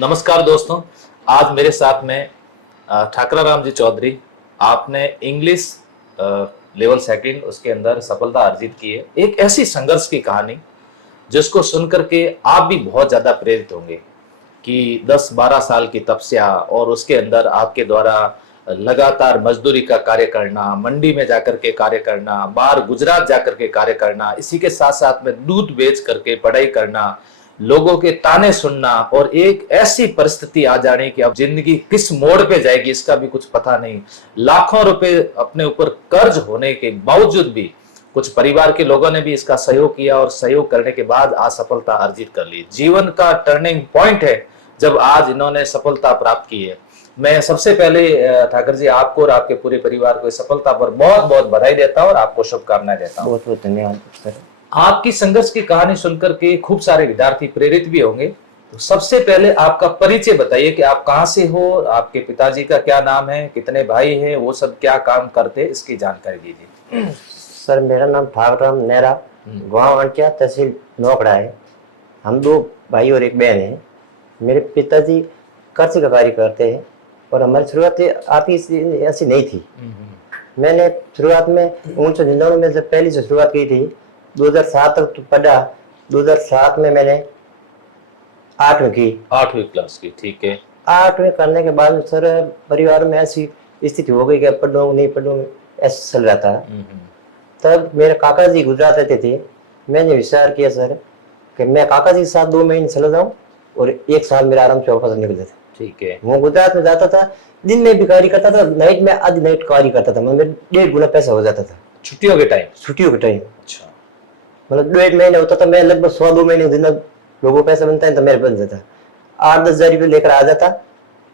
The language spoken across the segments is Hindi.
नमस्कार दोस्तों, आज मेरे साथ में ठाकरा राम जी चौधरी। आपने इंग्लिश लेवल सेकंड उसके अंदर सफलता अर्जित की है। एक ऐसी संघर्ष की कहानी जिसको सुनकर के आप भी बहुत ज्यादा प्रेरित होंगे कि 10-12 साल की तपस्या और उसके अंदर आपके द्वारा लगातार मजदूरी का कार्य करना, मंडी में जाकर के कार्य करना, बाहर गुजरात जाकर के कार्य करना, इसी के साथ साथ में दूध बेच करके पढ़ाई करना, लोगों के ताने सुनना और एक ऐसी परिस्थिति आ जाने की अब जिंदगी किस मोड़ पे जाएगी इसका भी कुछ पता नहीं। लाखों रुपए अपने ऊपर कर्ज होने के बावजूद भी कुछ परिवार के लोगों ने भी इसका सहयोग किया और सहयोग करने के बाद आज सफलता अर्जित कर ली। जीवन का टर्निंग पॉइंट है जब आज इन्होंने सफलता प्राप्त की है। मैं सबसे पहले ठाकर जी आपको और आपके पूरे परिवार को इस सफलता पर बहुत बहुत बधाई देता हूं और आपको शुभकामनाएं देता हूं। बहुत बहुत धन्यवाद सर। आपकी संघर्ष की कहानी सुनकर के खूब सारे विद्यार्थी प्रेरित भी होंगे। तो सबसे पहले आपका परिचय बताइए कि आप कहां से हो, आपके पिताजी का क्या नाम है, कितने भाई हैं, वो सब क्या काम करते हैं, इसकी जानकारी दीजिए। सर मेरा नाम ठाकुर राम नेहरा, गाँव अंटिया, तहसील नौकड़ा है। हम दो भाई और एक बहन है। मेरे पिताजी कृषि का कार्य करते हैं और हमारी शुरुआत आर्थिक ऐसी नहीं थी। मैंने शुरुआत में 1999 में जब पहली से शुरुआत की थी, 2007 तक तो पढ़ा। 2007 में मैंने 8वीं की। 8वीं क्लास की, ठीक है। 8वीं करने के बाद सर परिवार में ऐसी स्थिति हो गई कि पढ़ूँ नहीं पढ़ूँ ऐसा चल रहा था। तब मेरे काका जी गुजरात रहते थे। मैंने विचार किया सर कि मैं काका जी के साथ 2 महीने चला जाऊँ और 1 साल मेरा आराम से वापस निकल जाता। ठीक है। वो गुजरात में जाता था, दिन में भी कार्य करता था, नाइट में आधी नाइट कार्य करता था। मतलब 1.5 गुना पैसा हो जाता था छुट्टियों के टाइम। छुट्टियों के टाइम। अच्छा। मतलब 1.5 महीने होता था, मैं लगभग 100-2 महीने दिन लोगों को पैसा बनता है तो मेरे बन जाता। 8-10 हजार रुपये लेकर आ जाता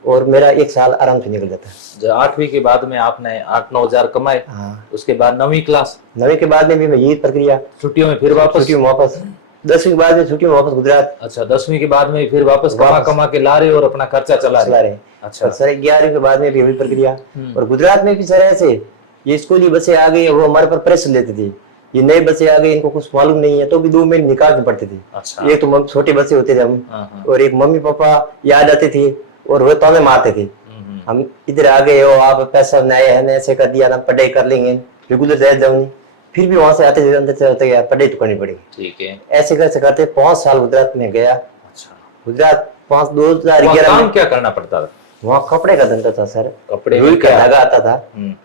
और मेरा 1 साल आराम से निकल जाता। जब 8वीं के बाद में आपने 8-9 हजार कमाए। हाँ। उसके बाद 9वीं क्लास। 9वीं के बाद में भी मैं यही प्रक्रिया, छुट्टियों में फिर वापस। छुट्टियों में वापस। 10वीं के बाद में छुट्टियों में वापस गुजरात। अच्छा, 10वीं के बाद में फिर वापस कमा के ला रहे और अपना खर्चा चला रहे। अच्छा सर 11वीं के बाद में भी वही प्रक्रिया। और गुजरात में भी सर ऐसे ये स्कूली बसें आ गई, वो हमारे पर प्रेशर लेते थे। ये नई बसें आ गई, इनको कुछ मालूम नहीं है तो भी 2 महीने निकालने पड़ते थे। अच्छा। एक तो छोटे बच्चे होते थे हम, और एक मम्मी पापा याद आते थे और वो ताने मारते थे। हम इधर आ गए हो, आप पैसा नया है, ऐसे कर दिया ना, पढ़ाई कर लेंगे, रेगुलर रह जाऊंगी। फिर भी वहां से आते थे अंदर से यार पढ़ाई तो करनी पड़ेगी। ठीक है। ऐसे कैसे करते 5 साल गुजरात में गया। अच्छा। गुजरात 2011 में क्या करना पड़ता था? वहाँ कपड़े का धंधा था सर। कपड़े रुई का धागा आता था।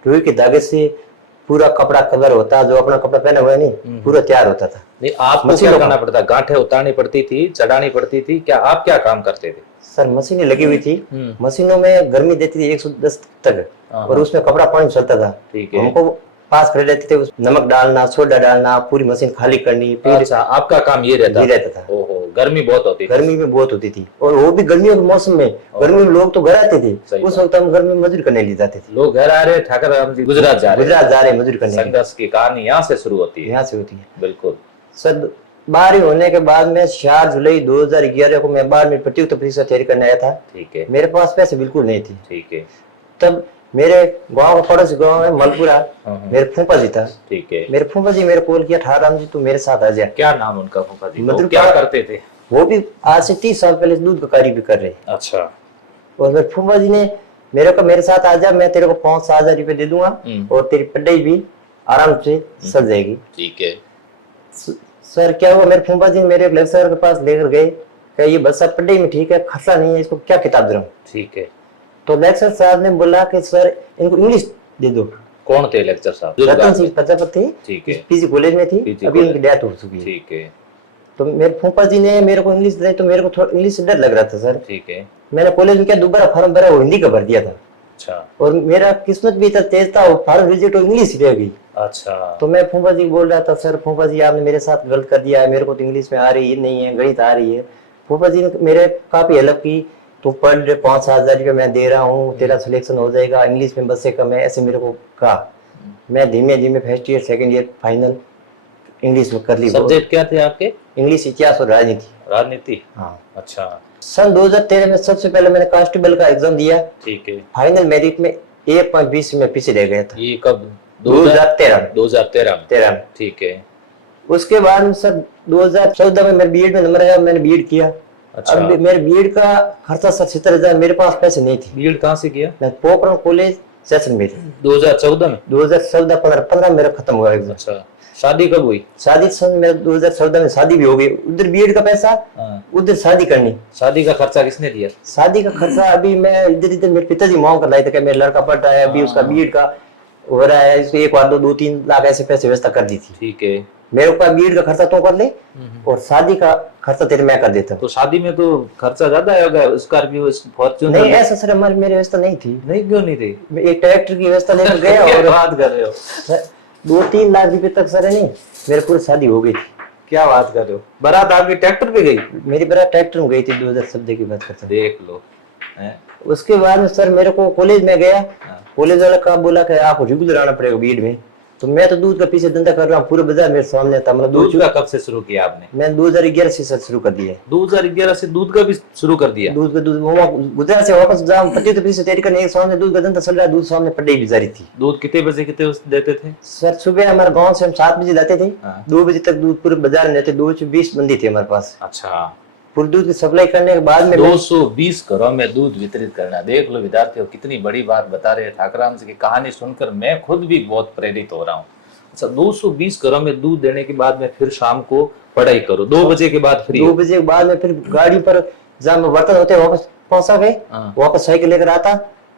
रुई के धागे से पूरा कपड़ा कलर होता, जो अपना कपड़ा पहने हुआ नहीं पूरा तैयार होता था। नहीं, आपको क्या करना पड़ता? गांठें उतारनी पड़ती थी, चढ़ानी पड़ती थी, क्या आप क्या काम करते थे? सर मशीनें लगी हुई थी, मशीनों में गर्मी देती थी 110 तक और उसमें कपड़ा पानी चलता था। ठीक है। हमको पास खड़े रहते थे, उस नमक डालना, सोडा डालना, पूरी मशीन खाली करनी। फिर अच्छा, आपका काम ये रहता था। ओहो, गर्मी बहुत होती थी। गर्मी में बहुत होती थी और वो भी गर्मियों के मौसम में। गर्मी में लोग तो घर आते थे, उस वक्त हम गर्मी में मजदूरी करने ले जाते थे। लोग घर आ रहे, ठाकर राम जी गुजरात जा रहे मजदूरी करने। संघर्ष की कहानी यहाँ से शुरू होती है। यहाँ से होती है बिल्कुल सर। 12वीं होने के बाद में 4 जुलाई 2011 को मैं 12वीं प्रतियोगिता परीक्षा तैयारी करने आया था। ठीक है। मेरे पास पैसे बिल्कुल नहीं थे। ठीक है। तब मेरे गांव का पड़ोसी गांव है मलपुरा, मेरे फूफा जी था। ठीक है। मेरे फूफा जी मेरे कॉल किया, ठाकुर राम जी तू मेरे साथ आ जा। क्या नाम उनका फूफा जी? मतलब क्या करते थे? वो भी आज से 30 साल पहले दूध का कार्य भी कर रहे। अच्छा। और मेरे फूफा जी ने मेरे साथ आ जा, मैं तेरे को 5-7 हजार रुपये दे दूंगा और तेरी पढ़ाई भी आराम से चल जाएगी। ठीक है। सर क्या हुआ, मेरे फूफा जी मेरे लेक्चरर के पास लेकर गए, क्या ये बच्चा पढ़ाई में ठीक है, खर्चा नहीं है, इसको क्या किताब दे रहा हूँ। ठीक है। तो लेक्चर साहब ने बोला कि सर इनको इंग्लिश दे दो। कौन थे लेक्चर साहब? रतन सिंह प्रजापति। ठीक है। पीजी कॉलेज में थी, अभी उनकी डेथ हो चुकी है। ठीक है। तो मेरे फूफा जी ने मेरे को इंग्लिश दी, तो मेरे को थोड़ा इंग्लिश से डर लग रहा था सर। ठीक है। मैंने कॉलेज में क्या दोबारा फॉर्म भरा, वो हिंदी का भर दिया था। अच्छा। और मेरा किस्मत भी इतना तेज था, वो फॉर्म रिजेक्ट हो इंग्लिश रह गई। अच्छा। तो मैं फूफा जी बोल रहा था, सर फूफा जी आपने मेरे साथ गलत कर दिया है, मेरे को तो इंग्लिश में आ रही नहीं है, गणित आ रही है। फूफा जी ने मेरे काफी हेल्प की, तो पढ़ 5-7 हजार रुपये मैं दे रहा हूँ, तेरा सिलेक्शन हो जाएगा, इंग्लिश में बस से कम है, ऐसे मेरे को कहा। मैं धीमे धीमे first year second year final English में कर ली। सब्जेक्ट क्या थे आपके? इंग्लिश, इतिहास और राजनीति। राजनीति। हाँ। अच्छा। सन 2013 में सबसे पहले मैंने कांस्टेबल का एग्जाम दिया। ठीक है। फाइनल मेरिट में 1.20 में पीछे रह गया था। ये कब? 2013 में। ठीक है। उसके बाद सर 2014 में मेरे बीएड में नंबर आया, मैंने बीएड किया अच्छा। अब मेरे बीएड का खर्चा सर 70,000, मेरे पास पैसे नहीं थे। बीएड कहाँ से किया? मैं पोखरण कॉलेज जैसलमेर 2014 में? 2014-15 मेरा खत्म हुआ एग्जाम। अच्छा, शादी कब हुई? शादी सन मेरा 2014 में शादी भी हो गई। उधर बीएड का पैसा, हाँ। उधर शादी करनी। शादी का खर्चा किसने दिया? शादी का खर्चा अभी मैं इधर इधर मेरे पिताजी मांग कर लाए थे कि मेरा लड़का पढ़ रहा है, अभी उसका बीएड का हो रहा है, इसको एक बार 2-3 लाख ऐसे पैसे व्यवस्था कर दी थी। ठीक है। मेरे ऊपर बीएड का खर्चा तो कर ले और शादी का खर्चा तेरे मैं कर देता हूँ। तो शादी में तो खर्चा ज्यादा होगा, स्कॉर्पियो फॉर्च्यूनर? नहीं ऐसा सर, हमारी मेरी व्यवस्था नहीं थी। नहीं, क्यों नहीं थी? मैं एक ट्रैक्टर की व्यवस्था लेकर गया क्या और बात कर रहे हो? 2-3 लाख रुपए तक सर नहीं, मेरे पूरी शादी हो गई थी। क्या बात कर रहे हो? बारात आपकी ट्रैक्टर पे गई? मेरी बारात ट्रैक्टर में गई थी। 2014 की बात करता हूँ। देख लो हैं? उसके बाद में सर मेरे को कॉलेज में गया, हाँ। कॉलेज वाला का बोला कि आपको रेगुलर आना पड़ेगा बीएड में। तो मैं तो दूध का पीछे धंधा कर रहा हूँ, पूरे बाजार मेरे सामने था। मतलब दूध का कब से शुरू किया आपने? मैं 2011 से सर शुरू कर दिया। 2011 से दूध का भी शुरू कर दिया? दूध का गुजरात से वापस जाम 25 से तैयारी करने, एक सामने दूध का धंधा चल रहा है, दूध सामने पढ़ाई भी जारी थी। दूध कितने बजे कितने देते थे सर? सुबह हमारे गांव से हम 7 बजे जाते थे, हाँ। 2 बजे तक दूध पूरे बाजार में रहते। 220 बंदी थी हमारे पास। अच्छा, पूरे दूध की सप्लाई करने के बाद में 220 घरों में दूध वितरित करना। देख लो विद्यार्थियों, कितनी बड़ी बात बता रहे हैं ठाकराम जी की कहानी सुनकर मैं खुद भी बहुत प्रेरित हो रहा हूँ। अच्छा, 220 घरों में दूध देने के बाद में फिर शाम को पढ़ाई करो, 2 बजे के बाद फ्री? 2 बजे के बाद में फिर गाड़ी पर जहाँ में बर्तन होते वापस पहुंचा गए, हाँ। वापस साइकिल लेकर आता।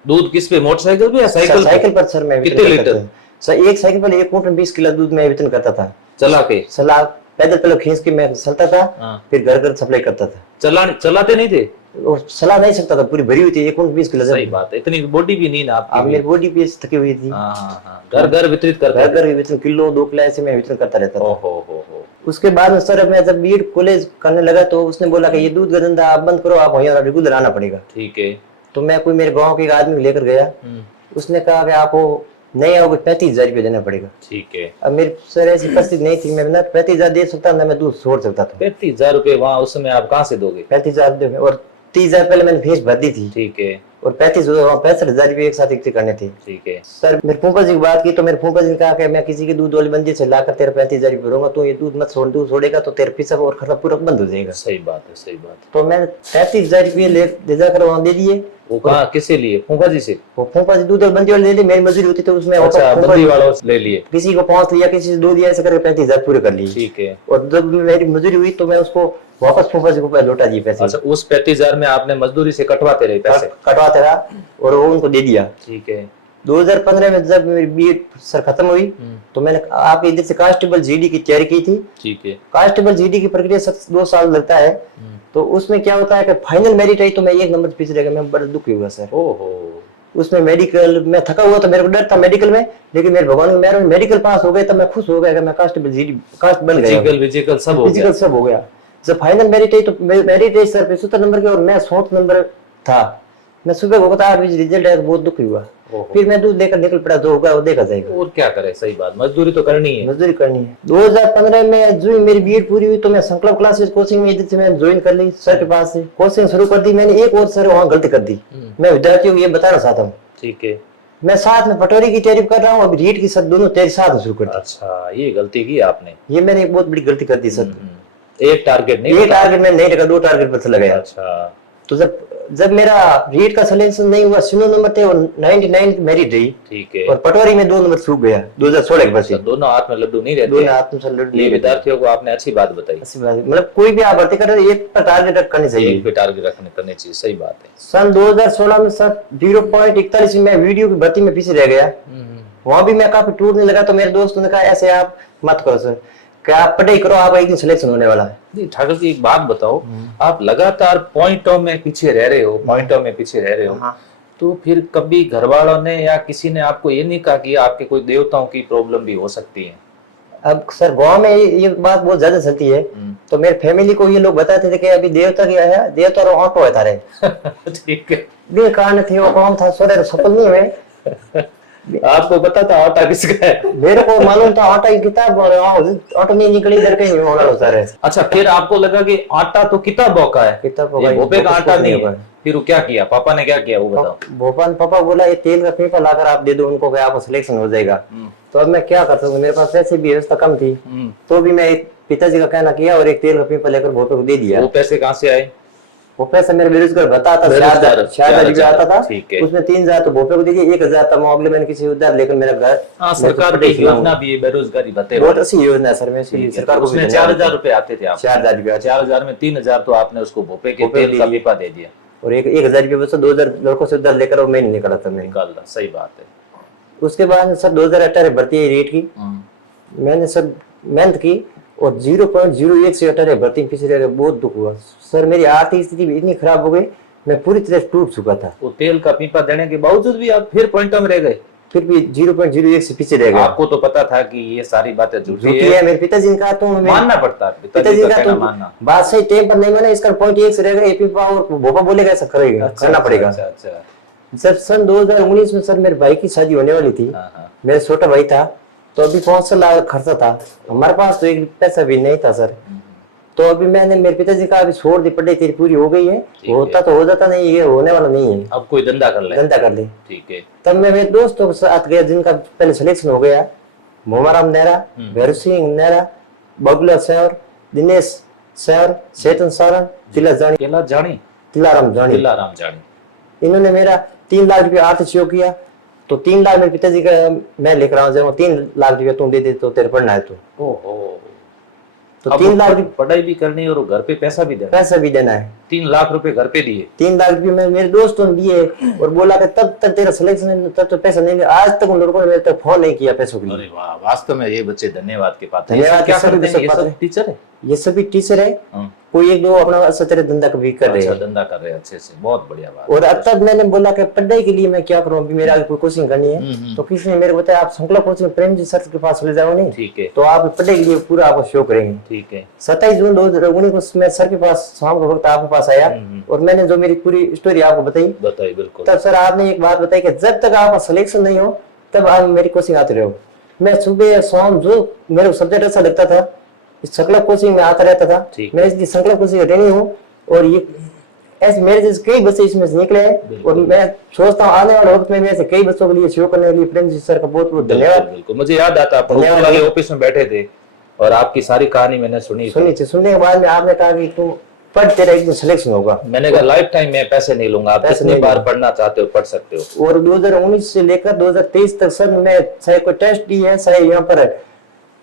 दूध किस पे, मोटरसाइकिल पे या साइकिल? साइकिल पर सर मैं कितने लीटर? सर एक साइकिल पर 1 क्विंटल 20 किलो दूध मैं वितरण करता था। चला के? सलाह पैदल पहले खींच के मैं चलता था, हाँ। फिर घर घर सप्लाई करता था। चलाते नहीं थे? और सलाह नहीं सकता था, पूरी भरी हुई थी 1 क्विंटल 20 किलो। सही बात है, इतनी बॉडी भी नहीं ना अब आपकी? मेरी बॉडी भी थकी हुई थी। हाँ हाँ हाँ, घर घर वितरित करते घर घर वितरण किलो 2 किलो ऐसे मैं वितरण करता रहता था। हो। उसके बाद में सर मैं जब बीएड कॉलेज करने लगा तो उसने बोला कि ये दूध का धंधा आप बंद करो, आप यहाँ रेगुलर आना पड़ेगा। ठीक है। तो मैं कोई मेरे गांव के एक आदमी लेकर गया, उसने कहा कि आपको नहीं आओगे 35,000 रुपये देना पड़ेगा। ठीक है। अब मेरी सर ऐसी परिस्थिति नहीं थी, मैं ना 35,000 दे सकता ना मैं दूध छोड़ सकता था। 35,000 रुपए वहाँ उस समय आप कहाँ से दोगे? 35,000 और 30,000 पहले मैंने फीस भर दी थी। ठीक है। और 65,000 रुपये एक साथ इकट्ठे करने थे। ठीक है। सर मेरे फूफा जी की बात की तो मेरे फूफा जी ने कहा कि मैं किसी की दूध वाली बंदी से लाकर तेरा 35,000 रुपये भरूंगा, तो ये दूध मत छोड़, दूध छोड़ेगा तो तेरा पैसा और खर्चा पूरा बंद हो जाएगा। सही बात है, सही बात है। तो मैंने 35,000 रुपये ले जाकर वहाँ दे दिए। वो कहाँ किसे लिए? फूफा जी से? वो फूफा जी दूध और बंदी वाले ले ली, मेरी मजदूरी होती तो उसमें अच्छा, बंदी वालों से ले लिए? किसी को 5 लिया, किसी से 2 लिया, ऐसे करके 35,000 पूरे कर लिए। ठीक है। और जब मेरी मजदूरी हुई तो मैं उसको वापस फूफा जी को लौटा दिए पैसे। अच्छा, उस 35,000 में आपने मजदूरी से कटवाते रहे पैसे? कटवाते रहा और वो उनको दे दिया। ठीक है। 2015 में जब मेरी बीएड सर खत्म हुई तो मैंने आपके इधर से कांस्टेबल जीडी की तैयारी की थी। ठीक है। कांस्टेबल जीडी की प्रक्रिया सर 2 साल लगता है। तो उसमें क्या होता है कि फाइनल मेरिट आई तो मैं 1 नंबर पीछे रह गया, मैं बड़ा दुखी हुआ सर। ओहो। उसमें मेडिकल में थका हुआ तो मेरे को डर था मेडिकल में, लेकिन मेरे भगवान की मेहरबानी मेडिकल पास हो गए तो मैं खुश हो गया कि मैं कांस्टेबल जीडी कांस्ट बन गया। फिजिकल सब हो गया? फिजिकल सब हो गया। जब फाइनल मेरिट आई तो मेरिट आई सर 75 नंबर के और मैं 100 नंबर था। मैं सुबह को पता 8 बजे रिजल्ट आया तो बहुत दुखी हुआ। फिर मैं दूध लेकर निकल पड़ा, जो होगा वो देखा जाएगा। और क्या करे, सही बात, मजदूरी तो करनी है। मजदूरी करनी है। 2015 में जो मेरी बीएड पूरी हुई तो मैं संकल्प क्लासेस कोचिंग में इधर से मैं ज्वाइन कर ली सर के पास से, कोचिंग शुरू कर दी मैंने। एक और सर वहाँ गलती कर दी, मैं विद्यार्थियों को ये बताना चाहता हूँ। ठीक है। मैं साथ में पटोरी की तैयारी कर रहा हूँ, अभी रीट की सर दोनों तैयारी साथ में शुरू कर दी। अच्छा, ये गलती की आपने? ये मैंने एक बहुत बड़ी गलती कर दी सर। एक टारगेट नहीं, एक टारगेट में नहीं रखा, 2 टारगेट पर लगाया। अच्छा। तो जब मेरा रीट का सिलेक्शन नहीं हुआ, 0 नंबर थे और 99 मेरिट रही। ठीक है। और पटवारी में 2 नंबर सूख गया 2016 के बाद से। दोनों हाथ में लड्डू नहीं रहते? दोनों हाथ में सर लड्डू नहीं। विद्यार्थियों को आपने अच्छी बात बताई। मतलब कोई भी आप भर्ती कर रहे हो एक पर टारगेट करनी चाहिए, एक पे टारगेट करनी चाहिए। सही बात है। सन 2016 में सर 0.41 में वीडियो की भर्ती में पीछे रह गया। वहां भी मैं काफी टूटने लगा तो मेरे दोस्तों ने कहा ऐसे आप मत करो सर, क्या आप पढ़ाई करो, आप एक दिन सिलेक्शन होने वाला है। नहीं ठाकुर जी, एक बात बताओ, आप लगातार पॉइंटों में पीछे रह रहे हो, हाँ। तो फिर कभी घर वालों ने या किसी ने आपको ये नहीं कहा कि आपके कोई देवताओं की प्रॉब्लम भी हो सकती है? अब सर गांव में ये बात बहुत ज्यादा चलती है, तो मेरे फैमिली को ये लोग बताते थे कि अभी देवता क्या है, देवता और ऑटो है तारे। ठीक है। कारण थे वो कौन था सोरे सफल नहीं हुए। आपको पता था आटा किसका है? मेरे को मालूम था आटा की किताब ऑटो नहीं निकली इधर कहीं होना होता है। अच्छा, फिर आपको लगा कि आटा तो किताबों का है, ये भोपे का आटा नहीं है। फिर क्या किया, पापा ने क्या किया वो बताओ? भोपाल पापा बोला ये तेल का पीपा लाकर आप दे दो उनको, आपको सिलेक्शन हो जाएगा। तो अब मैं क्या कर सकूं, मेरे पास पैसे भी व्यवस्था कम थी, तो भी मैं पिताजी का कहना किया और एक तेल का पीपा लेकर भोपे को दे दिया। वो पैसे कहाँ से आए? वो पैसा मेरे बेरोजगार बता था, बेरोजगार, 4,000 रुपया आता था। ठीक है। उसमें 3,000 तो भोपे को दीजिए, 1,000 था अगले मैंने किसी उधार लेकर मेरा घर। हाँ, सरकार की योजना भी है बेरोजगारी भत्ते बहुत वाली। अच्छी योजना है सर, मैं इसके लिए सरकार को भी उसमें 4,000 रुपए आते थे आप। 4,000 रुपया 4,000 में 3,000 तो आपने उसको भोपे के भोपे तेल का दिए। पीपा दे दिया। और 1,000 रुपया बचा, 2,000 लड़कों से उधार लेकर, और मैं नहीं निकला था। मैं निकाल रहा, सही बात है। उसके बाद सर 2018 भर्ती है रेट की, मैंने सर मेहनत की और 0.01 से 18 भर्ती में पीछे रह गया। बहुत दुख हुआ सर, मेरी आर्थिक स्थिति भी इतनी खराब हो गई, मैं पूरी तरह टूट चुका था। वो तेल का पीपा देने के बावजूद भी आप फिर पॉइंट में रह गए। फिर भी 0.01 से पीछे रह गया। आपको तो पता था कि ये सारी बातें झूठी है। मेरे पिताजी का तो मानना पड़ता है, पिताजी का तो मानना बात सही टाइम पर नहीं माना, इसका 0.1 से रह गया। पीपा और भोपा बोलेगा ऐसा करेगा, करना पड़ेगा। अच्छा। जब सन 2019 में सर मेरे भाई की शादी होने वाली थी, मेरा छोटा भाई था, तो अभी 500 लाख खर्चा था, हमारे पास तो एक पैसा भी नहीं था सर। तो अभी मैंने मेरे पिताजी का अभी छोड़ दी, पढ़ाई तेरी पूरी हो गई है, होता तो हो जाता, नहीं ये होने वाला नहीं है, अब कोई धंधा कर ले। ठीक है। तब मैं मेरे दोस्तों के साथ गया जिनका पहले सिलेक्शन हो गया, मोमाराम नेहरा, भैरू सिंह नेहरा, बबुला सैर, दिनेश सैर, चेतन सारण, तिलाराम जानी। इन्होंने मेरा 3 लाख रुपया आर्थिक सहयोग किया। तो 3 लाख मेरे पिताजी का मैं लेकर आऊँ, जब 3 लाख रुपया तुम दे दे तो तेरे पढ़ना है तो 3 लाख रुपये पढ़ाई भी करनी और घर पे पैसा भी देना है। 3 लाख रुपए घर पे दिए। 3 लाख रुपये मैं मेरे दोस्तों ने दिए और बोला कि तब तक तेरा सिलेक्शन, तब तो पैसा नहीं। आज तक उन लोगों ने मेरे तक फोन नहीं किया पैसों के लिए। अरे वाह, वास्तव में ये बच्चे धन्यवाद के पात्र। धन्यवाद। क्या करते हैं? ये सब टीचर है, ये सभी टीचर है, कोई एक दो अपना अच्छा तरह धंधा भी कर रहे हैं। धंधा कर रहे हैं अच्छे से, बहुत बढ़िया बात। और अब तक मैंने बोला कि पढ़ाई के लिए मैं क्या करूं, अभी मेरा कोई कोचिंग करनी है, तो किसी ने मेरे को बताया आप संकल्प कोचिंग प्रेम जी सर के पास ले जाओ। नहीं, ठीक है, तो आप पढ़ाई के लिए पूरा आपको शो करेंगे। ठीक है। 27 जून 2019 को मैं सर के पास शाम को वक्त आपके पास आया और मैंने जो मेरी पूरी स्टोरी आपको बताई। बिल्कुल। तब सर आपने एक बात बताई कि जब तक आपका सिलेक्शन नहीं हो तब आप मेरी कोचिंग आते रहो। मैं सुबह शाम जो मेरे को सब्जेक्ट अच्छा लगता था, संकल्प कोचिंग में आता रहता था। मैं इसलिए संकल्प कोचिंग ट्रेनिंग हूँ और ये ऐसे मेरे जैसे कई बच्चे इसमें से निकले हैं और मैं सोचता हूँ आने वाले वक्त में भी ऐसे कई बच्चों के लिए शो करने के लिए प्रेम जी सर का बहुत बहुत धन्यवाद। बिल्कुल, मुझे याद आता है ऑफिस में बैठे थे और आपकी सारी कहानी मैंने सुनी थी। सुनने के बाद में आपने कहा कि तुम पढ़, तेरा एक दिन सिलेक्शन होगा। मैंने कहा लाइफ टाइम में पैसे नहीं लूंगा, आप जितनी बार पढ़ना चाहते हो पढ़ सकते हो। और 2019 से लेकर 2023 तक सर मैं चाहे कोई टेस्ट दी है, चाहे यहाँ पर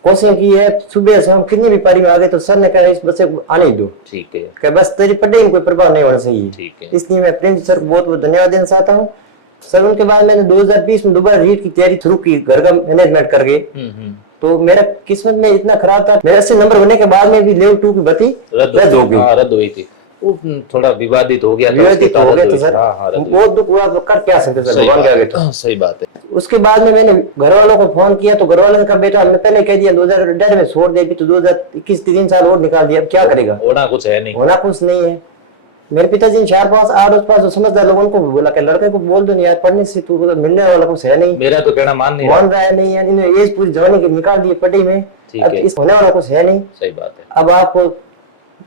कोचिंग की है, सुबह शाम कितनी भी पारी में आ गए तो सर ने कहा इस बच्चे को आने ही दो। ठीक है, कि बस तेरी पढ़ाई में कोई प्रभाव नहीं होना चाहिए। ठीक है, इसलिए मैं प्रिंस सर को बहुत बहुत धन्यवाद देना चाहता हूँ सर। उनके बाद मैंने 2020 में दोबारा रीट की तैयारी शुरू की, घर का मैनेजमेंट करके। तो मेरा किस्मत में इतना खराब था, मेरे 80 नंबर होने के बाद में भी लेवल 2 की भर्ती रद्द हुई थी। थोड़ा विवादित हो गया, विवादित हो गया तो सर बहुत दुख हुआ। तो कर क्या सकते सर, भगवान के आगे तो सही बात है। उसके बाद में मैंने घर वालों को फोन किया तो घर वालों का बेटा हमने पहले कह दिया 2018 में छोड़ दे, तो 2021 3 साल और निकाल दिया, अब क्या करेगा, होना कुछ है नहीं, होना कुछ नहीं है। मेरे पिताजी ने 4-5 आस पास जो समझदार लोगों को बोला कि लड़के को बोल दो नहीं यार, पढ़ने से तू मिलने वाला कुछ है नहीं। मेरा तो कहना मान रहा है नहीं यार, इन्होंने एज पूरी जवानी के निकाल दिए पढ़ाई में, अब इस होने वाला कुछ है नहीं। सही बात है। अब आपको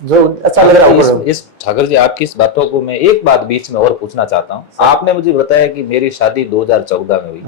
जो अच्छा लग रहा है इस ठाकर जी आपकी इस बातों को मैं एक बात बीच में और पूछना चाहता हूँ। आपने मुझे बताया कि मेरी शादी 2014 में हुई,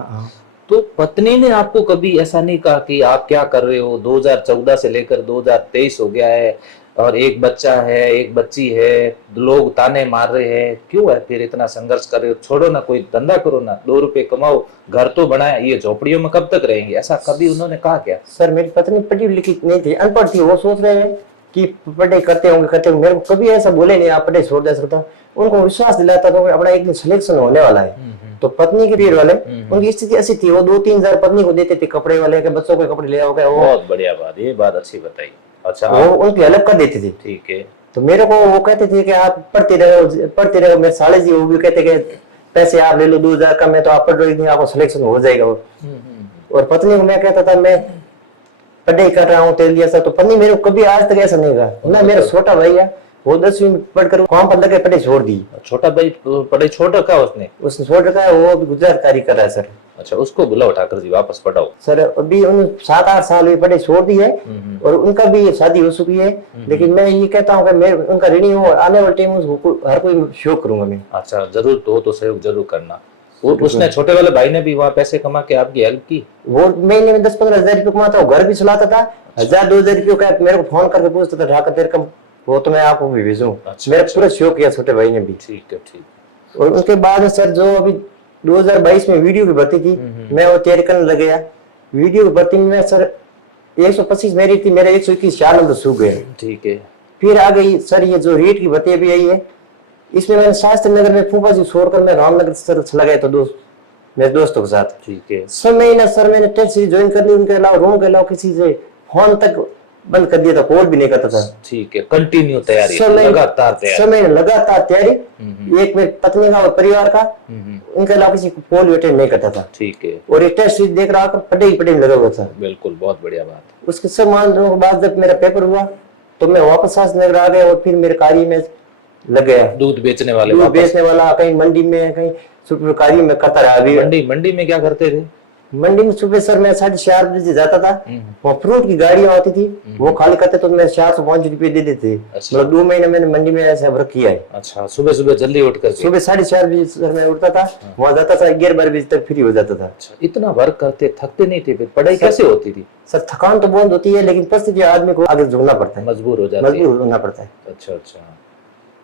तो पत्नी ने आपको कभी ऐसा नहीं कहा कि आप क्या कर रहे हो, 2014 से लेकर 2023 हो गया है और एक बच्चा है, एक बच्ची है, लोग ताने मार रहे हैं, क्यों है फिर इतना संघर्ष कर रहे हो, छोड़ो ना, कोई धंधा करो ना, 2 रुपए कमाओ, घर तो बनाए, ये झोपड़ियों में कब तक रहेंगे, ऐसा कभी उन्होंने कहा क्या? सर मेरी पत्नी पढ़ी लिखी नहीं थी, अनपढ़ थी, वो सोच रहे हैं कि पढ़ाई करते होंगे। मेरे को कभी ऐसा बोले नहीं आप पढ़ाई छोड़ दे सकता, उनको विश्वास दिलाता था अपना एक दिन सिलेक्शन होने वाला है। तो पत्नी के पीर वाले उनकी स्थिति ऐसी थी, वो 2-3 हजार पत्नी को देते थे कपड़े वाले के, बच्चों के कपड़े ले आओ। बहुत बढ़िया बात, ये बात अच्छी बताई। अच्छा, वो उनकी हेल्प कर देती थी। ठीक है। तो मेरे को वो कहते थे कि आप पढ़ते रहो। मेरे साले जी वो भी कहते कि पैसे आप ले लो 2,000 का, मैं तो आप पढ़ रही, आपको सिलेक्शन हो जाएगा। और पत्नी को मैं कहता था मैं पढ़ाई कर रहा हूँ तेरे लिए ऐसा, तो पत्नी मेरे को कभी आज तक ऐसा नहीं कहा ना। मेरा छोटा भाई है, वो 10वीं में पढ़कर काम पर लगे पढ़ाई छोड़ दी। छोटा भाई पढ़ाई छोड़ रखा उसने छोड़ रखा है, वो गुजरात कार्य कर रहा है सर। अच्छा, उसको बुलाओ ठाकर जी, वापस पढ़ाओ सर। अभी उन 7-8 साल हुई पढ़ाई छोड़ दी है और उनका भी शादी हो चुकी है, लेकिन मैं ये कहता हूँ कि मैं उनका ऋणी हूँ, आने वाले टाइम में हर कोई सहयोग करूंगा मैं। अच्छा, जरूर तो सहयोग जरूर करना। उसने छोटे वाले भाई ने भी वहाँ पैसे कमा के आपकी हेल्प की? वो महीने में 10-15 हजार रुपये कमाता, घर भी चलाता था। 1,000-2,000 रुपये का मेरे को फोन करके पूछता था ठाकर तेरे वो तो मैं आपको भी भेजूं। अच्छा, मेरा अच्छा। पूरा शो किया छोटे भाई ने भी। ठीक है, ठीक। और उसके बाद में सर जो अभी 2022 में वीडियो की भर्ती थी, मैं वो तैयारी करने लग गया। वीडियो की भर्ती में सर 125 मेरी थी, मेरे 121 4 नंबर सूख गए। ठीक है। फिर आ गई सर ये जो रीट की भर्ती अभी आई है, इसमें मैंने शास्त्री नगर में फूफा जी छोड़कर मैं रामनगर सर चला गया था मेरे दोस्तों के साथ। ठीक है। सब महीना सर मैंने टेस्ट सीरीज ज्वाइन कर ली, उनके अलावा रूम के अलावा किसी से फोन तक बंद कर दिया था, कॉल भी नहीं करता था। ठीक है, कंटिन्यू तैयारी, समय लगातार तैयारी। समय लगातार तैयारी, एक मेरी पत्नी का और परिवार का, उनके अलावा किसी को कॉल भी अटेंड नहीं करता था। ठीक है। और ये टेस्ट सीरीज देख रहा पढ़े ही लगा हुआ था। बिल्कुल, बहुत बढ़िया बात। उसके सब मानने के बाद जब मेरा पेपर हुआ तो मैं वापस शास्त्री आ गया और फिर मेरे कार्य में लग गया। दूध बेचने वाले, दूध बेचने वाला, कहीं मंडी में, कहीं सुपरकारी में करता रहा। अभी मंडी में क्या करते थे? मंडी में सुबह सर मैं 4:30 बजे जाता था, वहाँ फ्रूट की गाड़ियां आती थी, वो खाली करते तो मैं 405 रुपये दे देते। अच्छा। मतलब 2 महीने मैंने मंडी में ऐसा वर्क किया है। अच्छा, सुबह सुबह जल्दी उठ कर? सुबह 4:30 बजे सर मैं उठता था, वहाँ जाता था, 11-12 बजे तक फ्री हो जाता था। अच्छा, इतना वर्क करते, थकते नहीं थे? फिर पढ़ाई कैसे होती थी? सर थकान तो बहुत होती है, लेकिन परिस्थिति आदमी को आगे झुकना पड़ता है, मजबूर हो जाते हैं। मजबूर होना पड़ता है। अच्छा अच्छा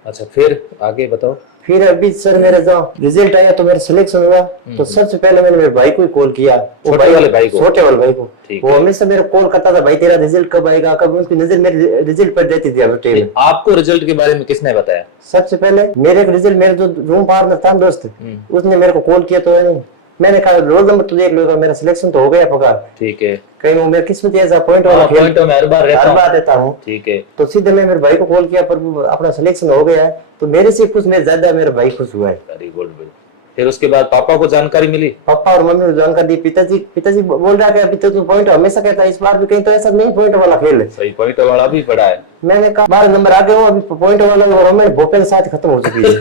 अच्छा, फिर आगे बताओ। फिर अभी सर मेरा जो रिजल्ट आया तो मेरा सिलेक्शन हुआ, तो सबसे पहले मैंने मेरे भाई को ही कॉल किया। छोटे वाले भाई को? छोटे वाले भाई को। ठीक वो हमेशा मेरे कॉल करता था, भाई तेरा रिजल्ट कब आएगा, कब। उसकी नजर मेरे रिजल्ट पर जाती थी। है। आपको रिजल्ट के बारे में किसने बताया? सबसे पहले मेरे रिजल्ट, मेरे जो रूम पार्टनर था दोस्त, उसने मेरे को कॉल किया। तो मैंने कहा रोल नंबर तो देख लो, मेरा सिलेक्शन तो हो गया पक्का। ठीक है। कहीं वो मेरा किस्मत ऐसा पॉइंट वाला पॉइंटों में हर बार रहता हूँ। ठीक है। तो सीधे मैं मेरे भाई को कॉल किया, पर अपना सिलेक्शन हो गया है। तो मेरे से खुश, मेरे ज्यादा मेरा भाई खुश हुआ है। Very good. फिर उसके बाद पापा को जानकारी मिली? पापा और मम्मी को जानकारी दी। पिताजी बोल रहा है अभी तो पॉइंट हमेशा कहता है, इस बार भी कहीं तो ऐसा नहीं पॉइंट वाला खेल है। सही, पॉइंट वाला भी पड़ा है। मैंने कहा 12 नंबर आ गए हो, अभी पॉइंट वाला और हमें भोपाल साथ खत्म हो चुकी है।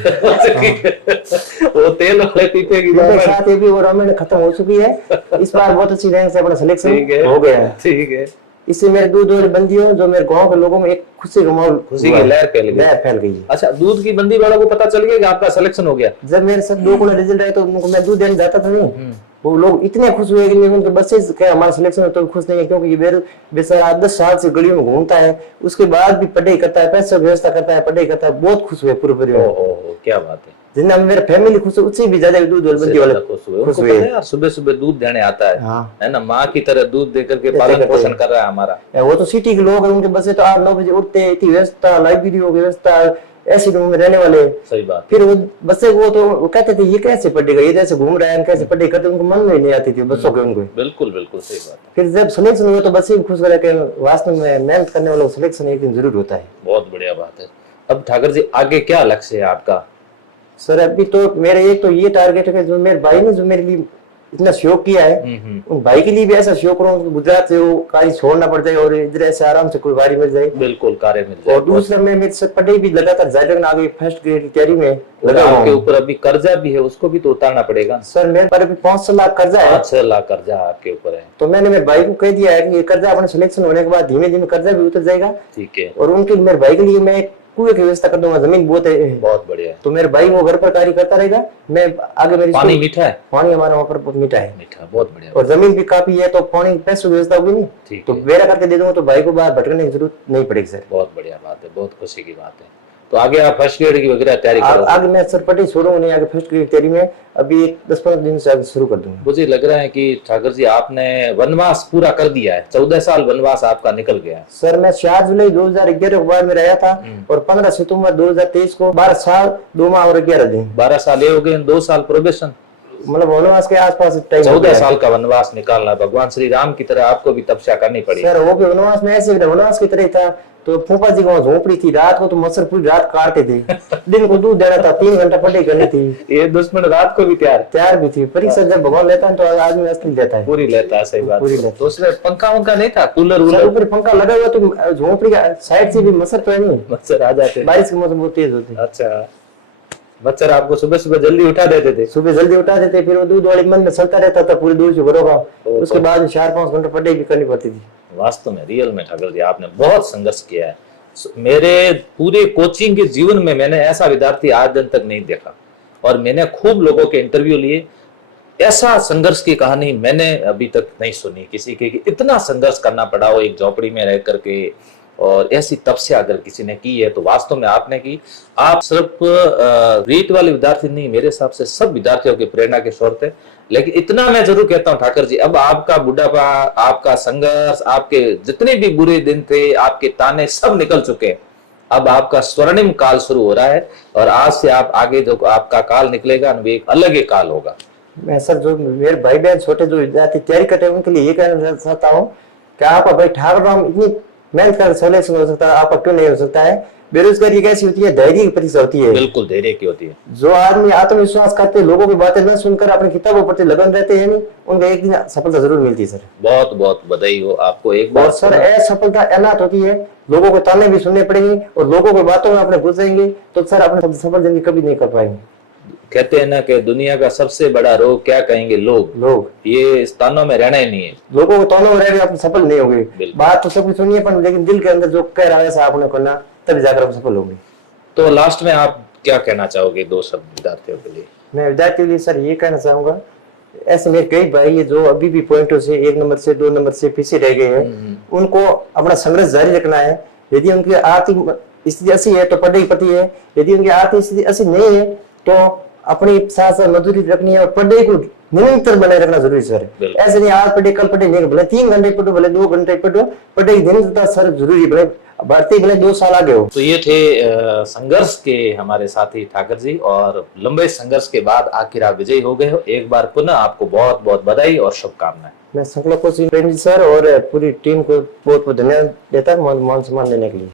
वो तेल वाले पीपे की साथ ये भी और हमें खत्म हो चुकी है। इस बार बहुत अच्छी रैंक से अपना सिलेक्शन हो गया है। ठीक है। इससे मेरे दूध वाली बंदियों, जो मेरे गांव के लोगों में एक खुशी का माहौल, खुशी की लहर फैल गई। अच्छा, दूध की बंदी वालों को पता चल गया कि आपका सिलेक्शन हो गया? जब मेरे साथ 2 गुना रिजल्ट आया तो उनको मैं दूध देने जाता था नहीं, वो लोग इतने खुश हुए कि उनके बच्चे क्या हमारा सिलेक्शन तो खुश नहीं है, क्योंकि ये बेचारा 10 साल से गलियों में घूमता है, उसके बाद भी पढ़ाई करता है, पैसा व्यवस्था करता है, पढ़ाई करता है। बहुत खुश हुए पूरे परिवार। क्या बात है। जितना मेरा फैमिली खुश है, उससे भी ज्यादा दूध बंदी वाले खुश हुए यार। सुबह सुबह दूध देने आता है। हाँ। है ना, माँ की तरह दूध देकर के पालन पोषण कर रहा है हमारा। वो तो सिटी के लोग हैं, उनके बच्चे तो 8-9 बजे उठते हैं, इतनी व्यवस्था, लाइब्रेरी की व्यवस्था, ऐसी रूम में रहने वाले। सही बात। फिर वो बच्चे वो कहते थे ये कैसे पढ़ेगा, ये जैसे घूम रहा है, कैसे पढ़ाई करते, उनको मन में नहीं आती थी बच्चों के। उनको बिल्कुल बिल्कुल सही बात। फिर जब सिलेक्शन हुआ तो बच्चे भी खुश रहे कि वास्तव में मेहनत करने वालों को सिलेक्शन एक दिन जरूर होता है। बहुत बढ़िया बात है। अब ठाकर जी, आगे क्या लक्ष्य है आपका? सर अभी तो मेरा एक तो ये टारगेट है कि जो मेरे भाई ने जो मेरे लिए इतना शौक किया है, उन भाई के लिए भी ऐसा शौक करूँ गुजरात से वो कार्य छोड़ना पड़ जाए और इधर ऐसे आराम से कोई गाड़ी मिल जाए। बिल्कुल, कार्य मिल जाए। और दूसरा मैं मेरे पढ़ाई भी लगातार जारी रखना, आगे फर्स्ट ग्रेड की तैयारी में लगा हूं। आपके ऊपर अभी कर्जा भी है, उसको भी तो उतारना पड़ेगा। सर मेरे पर अभी 5 लाख कर्जा है। 5 लाख कर्जा आपके ऊपर है। तो मैंने मेरे भाई को कह दिया है कि ये कर्जा अपने सिलेक्शन होने के बाद धीमे धीमे कर्जा भी उतर जाएगा। ठीक है। और उनके मेरे भाई के लिए मैं कुएं की व्यवस्था कर दूंगा, जमीन बहुत है। बहुत बढ़िया। तो मेरे भाई वो घर पर कार्य करता रहेगा, मैं आगे मेरी पानी मीठा है? पानी हमारे वहाँ पर बहुत मीठा है। मीठा, बहुत बढ़िया। और जमीन भी काफी है, तो पानी पैसे की व्यवस्था होगी नहीं, तो बेरा करके दे दूंगा, तो भाई को बाहर भटकने की जरूरत नहीं पड़ेगी। सर बहुत बढ़िया बात है, बहुत खुशी की बात है। तो आगे आप फर्स्ट ग्रेड की वगैरह तैयारी करो? आगे मैं सर पढ़ाई छोड़ूंगा नहीं, आगे फर्स्ट ग्रेड तैयारी में अभी 10-15 दिन से शुरू कर दूंगा। मुझे लग रहा है कि ठाकर जी आपने वनवास पूरा कर दिया है। 14 साल वनवास आपका निकल गया। सर मैं 4 जुलाई 2011 को बाद में आया था और 15 सितंबर 2023 को 12 साल 2 माह और 11 दिन। 12 साल ये हो गए, 2 साल प्रोबेशन, मतलब वनवास के आसपास टाइम। 14 साल का वनवास निकालना। भगवान श्री राम की तरह आपको भी तपस्या करनी पड़ी। सर वो भी वनवास में ऐसे वनवास की तरह था। तो फूफा जी को झोपड़ी थी, रात को तो मच्छर पूरी रात काटते थे, दिन को दूध देना था, 3 घंटा पढ़ाई करनी थी। ये दुश्मन रात को भी तैयार भी थी। परीक्षा जब भगवान लेता है तो आदमी असली लेता है, पूरी लेता है। सही बात। पूरी लेता। तो उसमें पंखा वंखा नहीं था, कूलर ऊपर पंखा लगा हुआ, तो झोपड़ी का साइड से भी मच्छर तो है नहीं, मच्छर आ जाते। बारिश के मौसम बहुत तेज होती। अच्छा, मच्छर आपको सुबह सुबह जल्दी उठा देते थे? सुबह जल्दी उठा देते, फिर वो दूध वाली मन में चलता रहता था पूरी दूर से घरों का। उसके बाद 4-5 घंटे पढ़ाई भी करनी पड़ती थी। वास्तव में रियल में ठाकर जी आपने बहुत संघर्ष किया है। मेरे पूरे कोचिंग के जीवन में मैंने ऐसा विद्यार्थी आज दिन तक नहीं देखा, और मैंने खूब लोगों के इंटरव्यू लिए, ऐसा संघर्ष की कहानी मैंने अभी तक नहीं सुनी किसी के, कि इतना संघर्ष करना पड़ा हो एक झोपड़ी में रह करके, और ऐसी तपस्या अगर किसी ने की है तो वास्तव में आपने की। आप सिर्फ रीट वाले विद्यार्थी नहीं, मेरे हिसाब से सब विद्यार्थियों की प्रेरणा के स्रोत थे। लेकिन इतना मैं जरूर कहता हूँ ठाकर जी, अब आपका बुढ़ापा, आपका संघर्ष, आपके जितने भी बुरे दिन थे, आपके ताने सब निकल चुके हैं। अब आपका स्वर्णिम काल शुरू हो रहा है और आज से आप आगे जो आपका काल निकलेगा वो एक अलग ही काल होगा। मैं सर जो मेरे भाई बहन छोटे जो विद्यार्थी तैयारी करते हैं उनके लिए ये कहना चाहता हूँ कि आपका भाई ठाकुर राम इतनी मेहनत कर सिलेक्शन हो सकता है, आपका क्यों नहीं हो सकता है। बेरोजगारी कैसी होती है, धैर्य की परीक्षा होती है। बिल्कुल धैर्य की होती है। जो आदमी आत्मविश्वास करते, लोगों की बातें न सुनकर अपनी किताबों पर लगन रहते हैं, उनको एक दिन सफलता जरूर मिलती है सर। बहुत बहुत बधाई हो आपको। एक बार सर असफलता अनाथ होती है, लोगों को ताने भी सुनने पड़ेंगे और लोगों की बातों में अपने घुस जाएंगे तो सर अपने सफल जिंदगी कभी नहीं कर पाएंगे। कहते हैं ना कि दुनिया का सबसे बड़ा रोग क्या कहेंगे लोग ये स्थानों में रहना ही नहीं है। लोगों को तानों में रहकर आप सफल नहीं होंगे। बात तो सबकी सुनिए पर लेकिन दिल के अंदर जो कह रहा है ऐसा आपने करना, तभी जाकर आप सफल होंगे। तो लास्ट में आप क्या कहना चाहोगे दो शब्द विद्यार्थियों के लिए? मैं विद्यार्थियों के लिए सर ये कहना चाहूंगा, ऐसे मेरे कई भाई है जो अभी भी पॉइंटों से 1 नंबर से 2 नंबर से पीछे रह गए हैं, उनको अपना संघर्ष जारी रखना है। यदि उनकी आर्थिक स्थिति ऐसी है तो पढ़ाई पति है, यदि उनकी आर्थिक स्थिति ऐसी नहीं है तो अपनी साथ साथ मजदूरी रखनी है और पढ़ाई को निरंतर बनाए रखना जरूरी सर। ऐसे नहीं आज पढ़े कल पढ़े नहीं, भले 3 घंटे पढ़ो भले 2 घंटे पढ़ो, पढ़ाई निरंतरता सर जरूरी, भले भर्ती भले 2 साल आगे हो। तो ये थे संघर्ष के हमारे साथी ठाकर जी, और लंबे संघर्ष के बाद आखिर आप विजयी हो गए हो। एक बार पुनः आपको बहुत बहुत बधाई और शुभकामनाएं। मैं संकल्प सर और पूरी टीम को बहुत बहुत धन्यवाद देता हूँ मान सम्मान देने के लिए।